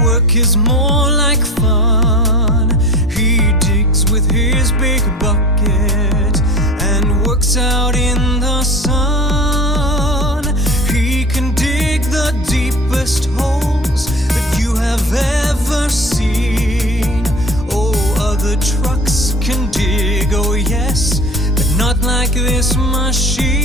work is more like fun. He digs with his big bucket and works out in the sun. He can dig the deepest holes that you have ever seen. Oh, other trucks can dig, oh yes, but not like this machine.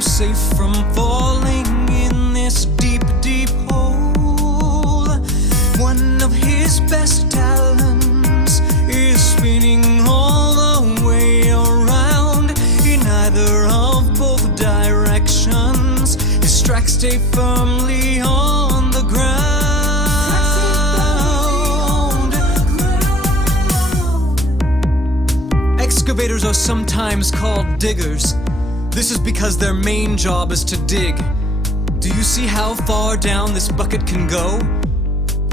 Safe from falling in this deep, deep hole. One of his best talents is spinning all the way around in either of both directions. His tracks stay firmly on the ground. Excavators are sometimes called diggers. This is because their main job is to dig. Do you see how far down this bucket can go?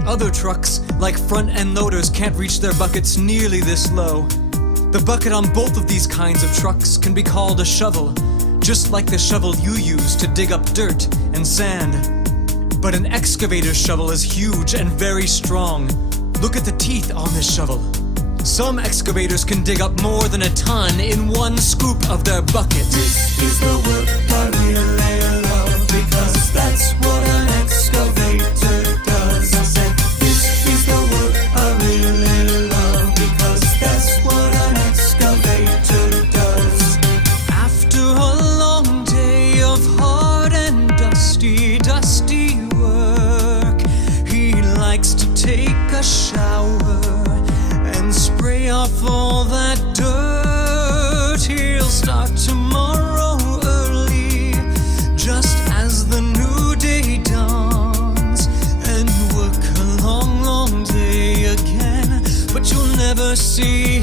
Other trucks, like front-end loaders, can't reach their buckets nearly this low. The bucket on both of these kinds of trucks can be called a shovel, just like the shovel you use to dig up dirt and sand. But an excavator's shovel is huge and very strong. Look at the teeth on this shovel. Some excavators can dig up more than a ton in one scoop of their bucket. This is the work I really love, because that's what an excavator does. I said, this is the work I really love, because that's what an excavator does. After a long day of hard and dusty, dusty work, he likes to take a shower and spray off all that dirt. He'll start tomorrow early, just as the new day dawns, and work a long, long day again. But you'll never see